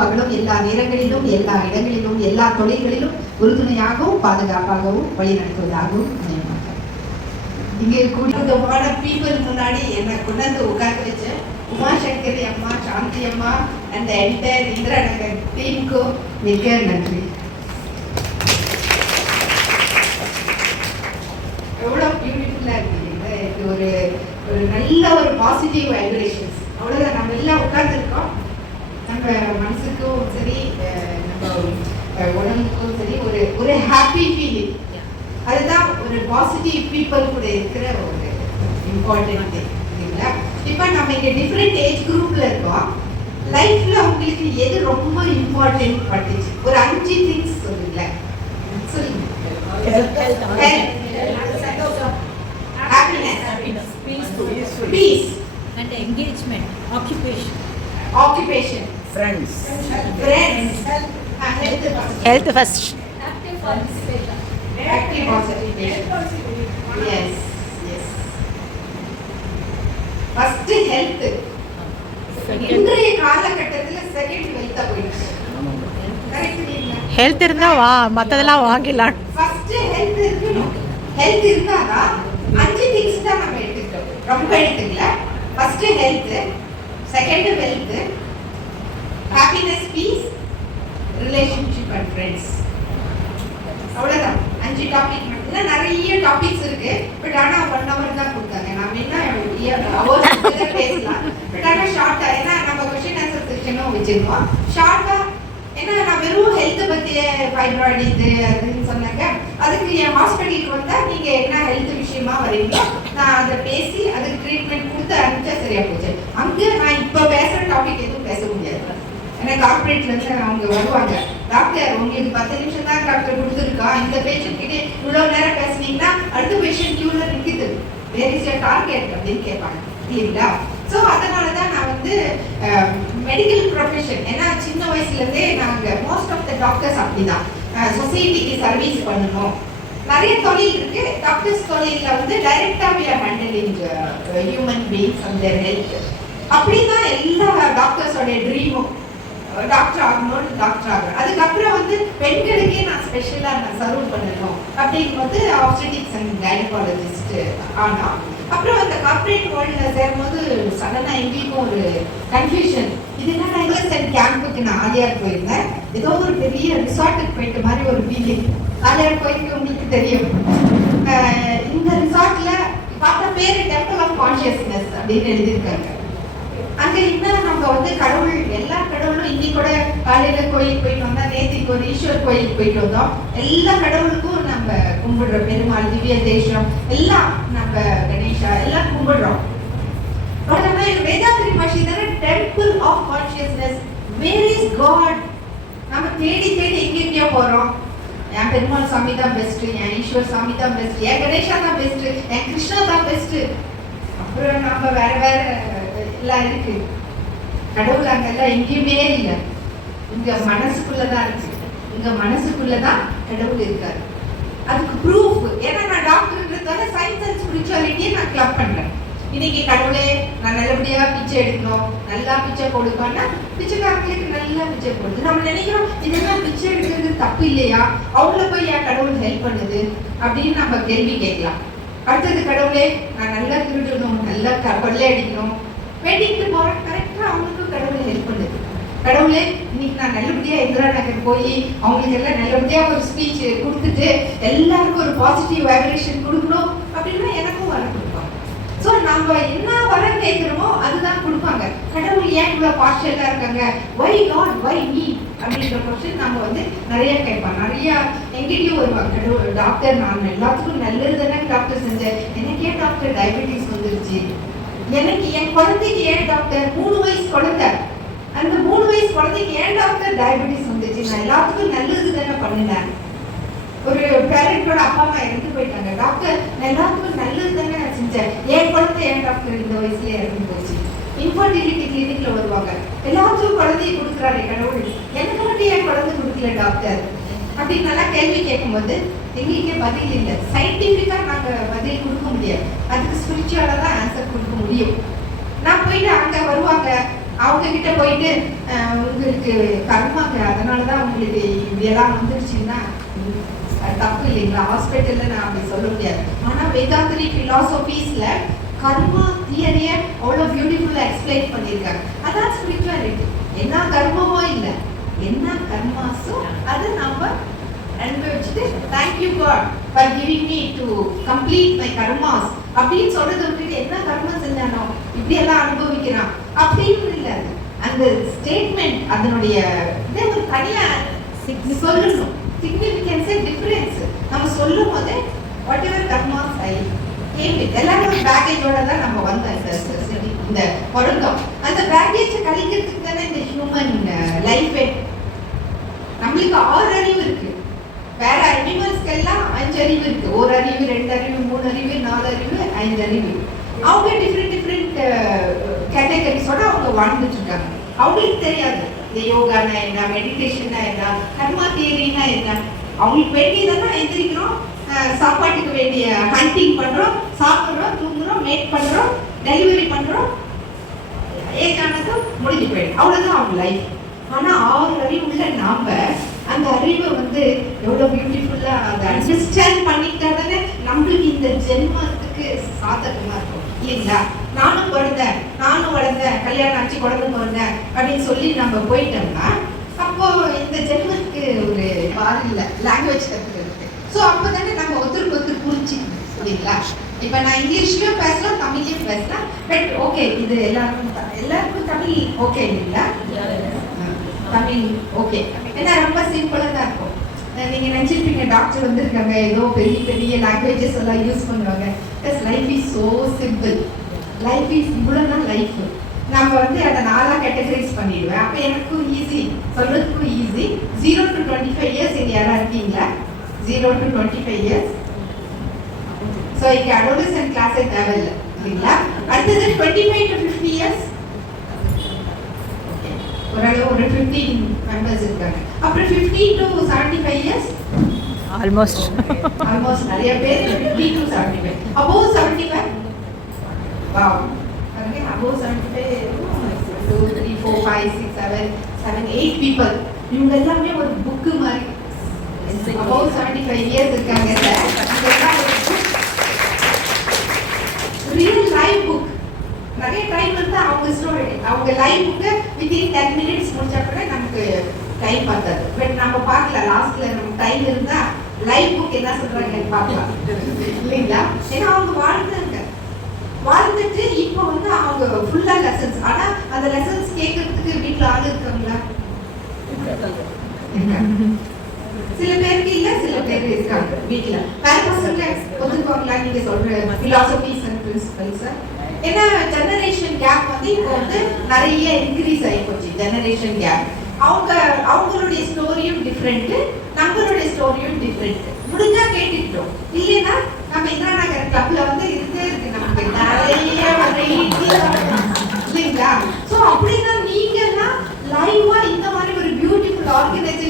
பகலும் எல்லா நேரங்களிலும் எல்லா இடங்களிலும் எல்லா தொழில்களிலும் உறுதுணையாகவும் பாதுகாப்பாகவும் வழிநடத்துவதாகவும் அமையமாக இங்கே கூட்டமான பீப்புள் முன்னாடி என்னை கொண்டாந்து உட்கார வச்ச உமாசங்கரி அம்மா சாந்தி அம்மா அந்த என்டையர் இந்திரா நகர் டீமுக்கும் மிக நன்றி. எவ்வளோ பியூட்டிஃபுல்லாக இருக்கு இது ஒரு ஒரு நல்ல ஒரு பாசிட்டிவ் வைப்ரேஷன்ஸ் அவ்வளோதான் நம்ம எல்லாம் உட்கார்ந்துருக்கோம். நம்ம மனசுக்கும் சரி நம்ம உடம்புக்கும் சரி ஒரு ஒரு ஹாப்பி ஃபீலிங் அதுதான் ஒரு பாசிட்டிவ் பீப்புள் கூட இருக்கிற ஒரு இம்பார்ட்டன்ட் திங் இல்லைங்களா இப்போ நம்ம இங்கே டிஃப்ரெண்ட் ஏஜ் குரூப்ல இருக்கோம். லைஃப்ல உங்களுக்கு எது ரொம்ப இம்பார்ட்டன்ட் பட்டுச்சு? ஒரு அஞ்சு திங்ஸ் சொல்லுங்களேன். சொல்லுங்க. இன்றைய காலகட்டத்தில் செகண்ட் போயிடுச்சு. ஹெல்த் வா வாங்கிடலாம். ஃபர்ஸ்ட் ஹெல்த் ஹெல்த் அஞ்சு திங்ஸ் தான் நம்ம எடுத்துக்கிட்டோம். ரொம்ப எடுத்துக்கல. First health second wealth happiness peace relationship and friends அவ்வளோதான் அஞ்சு டாபிக் மட்டும். நிறைய டாபிக்ஸ் இருக்கு. பட் ஆனால் ஒன் ஹவர் தான் கொடுத்தாங்க. நான் என்ன ஹவர்ஸ் பேசலாம்? பட் ஆனால் ஷார்ட்டாக ஏன்னா நம்ம கொஸ்டின் ஆன்சர் செக்ஷனும் வச்சிருக்கோம். ஷார்ட்டாக ஏன்னா நான் வெறும் ஹெல்த்தை பற்றி ஃபைப்ராய்டு இது அதுன்னு சொன்னாங்க. அதுக்கு என் ஹாஸ்பிட்டலுக்கு வந்தால் நீங்கள் என்ன ஹெல்த் விஷயமா வரீங்களோ நான் அதை பேசி அதுக்கு ட்ரீட்மெண்ட் கொடுத்து அனுப்பிச்சா சரியாக போச்சு. அங்கே நான் இப்போ பேசுகிற டாபிக் எதுவும் பேச ஏன்னா கார்பரேட்லேருந்து அவங்க வருவாங்க. டாக்டர் உங்களுக்கு பத்து நிமிஷம் தான் டாக்டர் கொடுத்துருக்கா? இந்த பேஷண்ட் கிட்டே இவ்வளோ நேரம் பேசுனீங்கன்னா அடுத்த பேஷண்ட் கியூல நிற்கிது வேர் இஸ் டார்கெட் அப்படின்னு கேட்பாங்க. இல்லைங்களா ஸோ அதனால தான் நான் வந்து மெடிக்கல் ப்ரொஃபஷன் ஏன்னா சின்ன வயசுலேருந்தே நாங்கள் மோஸ்ட் ஆஃப் த டாக்டர்ஸ் அப்படிதான். சொசைட்டிக்கு சர்வீஸ் பண்ணணும். நிறைய தொழில் இருக்கு. டாக்டர்ஸ் தொழிலில் வந்து டைரக்டா we are handling human beings and health அப்படி தான் எல்லா டாக்டர்ஸோடைய ட்ரீமும் டாக்டர் ஆகணும்னு டாக்டர் ஆகிறேன் அதுக்கப்புறம் வந்து பெண்களுக்கே நான் ஸ்பெஷலாக நான் சர்வ் பண்ணணும் அப்படிங்கும்போது ஆப்ஸ்டிக்ஸ் அண்ட் கைனகாலஜிஸ்ட் ஆனால் அப்புறம் அந்த கார்பரேட் வேர்ல்டில் சேரும்போது சடனாக எங்களுக்கும் ஒரு கன்ஃபியூஷன் இது என்ன நான் இன்வெஸ்ட் கேம்புக்கு நான் ஆலியார் போயிருந்தேன். ஏதோ ஒரு பெரிய ரிசார்ட்டுக்கு போயிட்ட மாதிரி ஒரு ஃபீலிங் ஆலியார் போயிட்டு உங்களுக்கு தெரியும். இந்த ரிசார்ட்டில் பார்த்தா பேர் டெம்பிள் ஆஃப் கான்ஷியஸ்னஸ் அப்படின்னு எழுதியிருக்காங்க. அங்க இன்னும் நம்ம வந்து கடவுள் எல்லா கடவுளும் இன்னைக்கு கூட காலையில கோயிலுக்கு போயிட்டு வந்தா நேத்திக்கு ஒரு ஈஸ்வர் கோயிலுக்கு போயிட்டு வந்தோம். எல்லா கடவுளுக்கும் நம்ம கும்பிடுற பெருமாள் திவ்ய தேசம் எல்லாம் நம்ம கணேஷா எல்லாம் கும்பிடுறோம். பட் ஆனா வேதாத்திரி பாஷை தானே temple of consciousness where is God நம்ம தேடி தேடி எங்கெங்கேயோ போறோம். என் பெருமாள் சாமி தான் பெஸ்ட் என் ஈஸ்வர் சாமி தான் பெஸ்ட் என் கணேஷா தான் பெஸ்ட் என் கிருஷ்ணா தான் பெஸ்ட் அப்புறம் நம்ம வேற வேற எல்லாம் இருக்கு கடவுள் அங்கெல்லாம் எங்கேயுமே இல்லை. இங்க மனசுக்குள்ளதான் இருக்கு. இங்க மனசுக்குள்ளதான் கடவுள் இருக்காரு. அதுக்கு ப்ரூஃப் ஏன்னா நான் டாக்டர்ன்றதால சயின்ஸ் அண்ட் ஸ்பிரிச்சுவாலிட்டியை நான் கிளப் பண்றேன். இன்னைக்கு கடவுளே நான் நல்லபடியா பிச்சை எடுக்கணும் நல்லா பிச்சை கொடுப்பான்னா பிச்சைக்காரங்களுக்கு நல்லா பிச்சை கொடுத்து நம்ம நினைக்கிறோம் இதெல்லாம் பிச்சை எடுக்கிறது தப்பு இல்லையா? அவங்கள போய் ஏன் கடவுள் ஹெல்ப் பண்ணுது? அப்படின்னு நம்ம கேள்வி கேட்கலாம். அடுத்தது கடவுளே நான் நல்லா திருடணும் நல்லா க- கொள்ளையடிக்கணும் வேண்டிட்டு போறேன் கரெக்டாக அவங்களுக்கும் கடவுள் ஹெல்ப் பண்ணுது கடவுளே இன்னைக்கு நான் நல்லபடியாக இந்திரா நகர் போய் அவங்களுக்கு எல்லாம் நல்லபடியாக ஒரு ஸ்பீச் கொடுத்துட்டு எல்லாருக்கும் ஒரு பாசிட்டிவ் வைப்ரேஷன் கொடுக்கணும் அப்படின்னா எனக்கும் வர கொடுப்பாங்க. ஸோ நம்ம என்ன வர கேட்குறோமோ அதுதான் கொடுப்பாங்க. கடவுள் ஏன் இவ்வளோ பார்ஷியலாக இருக்காங்க? வை காட் வை மீ அப்படின்ற கொஸ்டின் நம்ம வந்து நிறைய கேட்போம். நிறைய எங்கிட்டயும் வருவாங்க. கடவுள் டாக்டர் நான் எல்லாத்துக்கும் நல்லது தானே டாக்டர் செஞ்சேன் எனக்கே டாக்டர் டயபெட்டிஸ் வந்துருச்சு. எனக்கு என் குழந்தைக்கு ஏன் டாக்டர் மூணு வயசு குழந்தை. அந்த மூணு வயசு குழந்தைக்கு ஏன் டாக்டர் டயபெட்டிஸ் வந்துச்சு. நான் எல்லாத்துக்கும் நல்லது தானே பண்ணினேன். ஒரு பேரண்டோட அப்பா அம்மா இறந்து போயிட்டாங்க. டாக்டர் நான் எல்லாத்துக்கும் நல்லது தானே நான் செஞ்சேன். என் குழந்தை ஏன் டாக்டர் இந்த வயசுல இறந்து போச்சு. இன்ஃபர்டிலிட்டி கிளினிக்ல வருவாங்க. எல்லாத்துக்கும் குழந்தைய கொடுக்குறாரு கடவுள் எனக்கு மட்டும் ஏன் குழந்தை கொடுக்கல டாக்டர் அப்படின்னு கேள்வி கேட்கும்போது எங்களுக்கே பதில் இல்லை. சயின்டிஃபிக்காக நாங்க பதில் கொடுக்க முடியாது. அதுக்கு ஸ்பிரிச்சுவலாக தான் ஆன்சர் கொடுக்க முடியும். நான் போயிட்டு அங்க வருவாங்க. அவங்க கிட்ட போயிட்டு அஹ், உங்களுக்கு கர்மாங்க அதனால தான் உங்களுக்கு இப்படியெல்லாம் வந்துருச்சுன்னா தப்பு இல்லைங்களா? ஹாஸ்பிட்டலில் நான் அப்படி சொல்ல முடியாது. ஆனா வேதாந்திரி பிலாசபிஸ்ல கர்மா தியரியை அவ்வளோ பியூட்டிஃபுல்லாக எக்ஸ்பிளைன் பண்ணியிருக்காங்க. அதான் ஸ்பிரிச்சுவாலிட்டி என்ன கர்மமோ இல்லை. என்ன கர்மாஸோ அதை நாம அனுபவிச்சுட்டு thank you God for giving me to complete my karmas அப்படின்னு சொல்றதை விட்டுட்டு என்ன கர்மா செஞ்சானோ இப்படி எல்லாம் அனுபவிக்கிறான். அப்படின்னு இல்லை. அந்த ஸ்டேட்மெண்ட் அதனுடைய இதே ஒரு தனியா சொல்லணும். சிக்னிஃபிகன்ஸே டிஃபரன்ஸ் நம்ம சொல்லும் போதே whatever karmas I came with எல்லாமே ஒரு பேக்கேஜோட தான் நம்ம வந்தோம் இந்த இந்த அந்த பேக்கேஜை கழிக்கிறதுக்கு தானே இந்த ஹியூமன் லைஃபே நம்மளுக்கு ஆறு அறிவு இருக்கு வேற அனிமல்ஸ்க்கெல்லாம் அஞ்சு அறிவு இருக்கு ஒரு அறிவு ரெண்டு அறிவு மூணு அறிவு நாலு அறிவு ஐந்து அறிவு அவங்க டிஃப்ரெண்ட் டிஃப்ரெண்ட் கேட்டகரிஸோட அவங்க வாழ்ந்துட்டு இருக்காங்க அவங்களுக்கு தெரியாது இந்த யோகானா என்ன மெடிடேஷன்னா என்ன கர்மா தியரினா என்ன அவங்களுக்கு வேண்டியதெல்லாம் எந்திரிக்கிறோம் சாப்பாட்டுக்கு வேண்டிய ஹண்டிங் பண்றோம் சாப்பிட்றோம் தூங்குறோம் மேட் பண்றோம் டெலிவரி பண்றோம் ஏஜ் ஆனதும் முடிஞ்சு போயிடும் அவ்வளவுதான் அவங்க லைஃப் ஆனா ஆறு அறிவு உள்ள நாம அந்த அறிவை வந்து எவ்வளவு பியூட்டிஃபுல்லா அதை அண்டர்ஸ்டாண்ட் பண்ணிட்டா தானே நம்மளுக்கு இந்த ஜென்மத்துக்கு சாதகமா இருக்கும். இல்லைங்களா? நானும் வளர்ந்தேன் நானும் வளர்ந்தேன் கல்யாணம் ஆச்சு குழந்தை பிறந்தேன் அப்படின்னு சொல்லி நம்ம போயிட்டோம்னா அப்போ இந்த ஜென்மத்துக்கு ஒரு பாரு இல்லை லாங்குவேஜ் கற்றுக்கிறதுக்கு ஸோ அப்போ தானே நம்ம ஒருத்தருக்கு ஒருத்தர் புரிஞ்சுக்கணும் இல்லைங்களா? இப்போ நான் இங்கிலீஷ்லயும் பேசலாம் தமிழ்லையும் பேசலாம் பட் ஓகே இது எல்லாருக்கும் எல்லாருக்கும் தமிழ் ஓகே இல்லைங்களா? தமிழ் ஓகே ஏன்னா ரொம்ப சிம்பிளாக தான் இருக்கும். நீங்க நினைச்சிருப்பீங்க டாக்டர் வந்திருக்காங்க ஏதோ பெரிய பெரிய லாங்குவேஜஸ் எல்லாம் யூஸ் பண்ணுவாங்க. Plus life is so simple life is இவ்வளோதான் லைஃப் நம்ம வந்து அதை நாலா கேட்டகரைஸ் பண்ணிடுவேன். அப்போ எனக்கும் ஈஸி சொல்றதுக்கும் easy zero to twenty five years இங்கே யாராக இருக்கீங்களா zero to twenty five years so இங்கே அடோலசன்ட் கிளாஸே தேவையில்லை இல்லைங்களா? அடுத்தது டுவெண்ட்டி ஃபைவ் டு ஒரு ஃபிஃப்டீன் மெம்பர்ஸ் இருக்காங்க அப்புறம் fifty to seventy five years almost almost நிறைய பேர் fifty to seventy five above seventy five wow பாருங்க above seventy five two three four five six seven seven eight people இவங்க எல்லாமே ஒரு book மாதிரி. அபோவ் செவன்டி ஃபைவ் இயர்ஸ் இருக்காங்க sir இதெல்லாம் ஒரு book. ரியல் லைவ் புக் நிறைய டைம் வந்து அவங்க ஸ்டோரி அவங்க live book within ten minutes முடிச்சா கூட நமக்கு டைம் பார்த்தது பட் நம்ம பார்க்கல லாஸ்ட்ல நமக்கு டைம் இருந்தா லைவ் புக் என்ன சொல்றாங்க பார்க்கலாம். இல்லைங்களா? ஏன்னா அவங்க வாழ்ந்தாங்க. வாழ்ந்துட்டு இப்போ வந்து அவங்க ஃபுல்லா லெசன்ஸ் ஆனா அந்த லெசன்ஸ் கேட்கறதுக்கு வீட்ல ஆள் இருக்காங்களா? சில பேர் இருக்காங்க வீட்டுல வேற பசங்கள ஒத்துக்குவாங்களா நீங்க சொல்ற பிலாசபிஸ் அண்ட் பிரின்சிபல்ஸ் ஏன்னா ஜெனரேஷன் கேப் வந்து இப்போ வந்து நிறைய இன்க்ரீஸ் ஆகி போச்சு ஜெனரேஷன் கேப் அவங்க அவங்களுடைய ஸ்டோரியும் டிஃப்ரெண்ட்டு நம்மளுடைய ஸ்டோரியும் டிஃப்ரெண்ட் முடிஞ்சா கேட்டுக்கிட்டோம். இல்லைன்னா நம்ம இந்திரா நகர் கிளப்ல வந்து இருந்தே இருக்கு நமக்கு. நிறைய இல்லைங்களா? ஸோ அப்படின்னா நீங்கன்னா லைவா இந்த மாதிரி ஒரு பியூட்டிஃபுல் ஆர்கனைசேஷன்